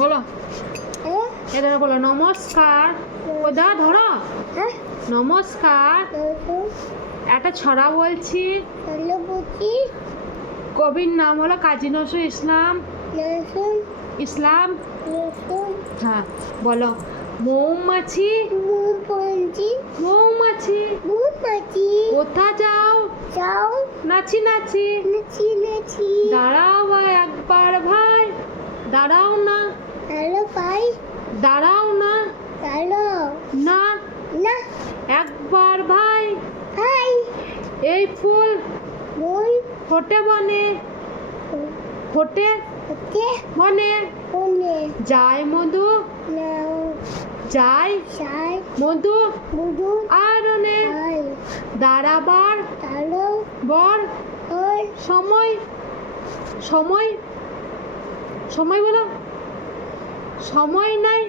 বলো এটা বলো নমস্কার। ওদা ধরো নমস্কার। একটা ছড়া বলছি। কবির নাম হলো কাজী নজরুল ইসলাম। ইসলাম। হ্যাঁ বলো মৌমাছি। মৌমাছি কোথা যাও? নাচি নাচি। দাঁড়াও একবার ভাই। দাঁড়াও না। দাঁড়াও না। না একবার ভাই। এই ফুল ফোটে বনে। ফোটে বনে। যায় মধু। যায় মধু আরনে। দাঁড়াবার বর সময়। সময় সময় বলো সময় নাই।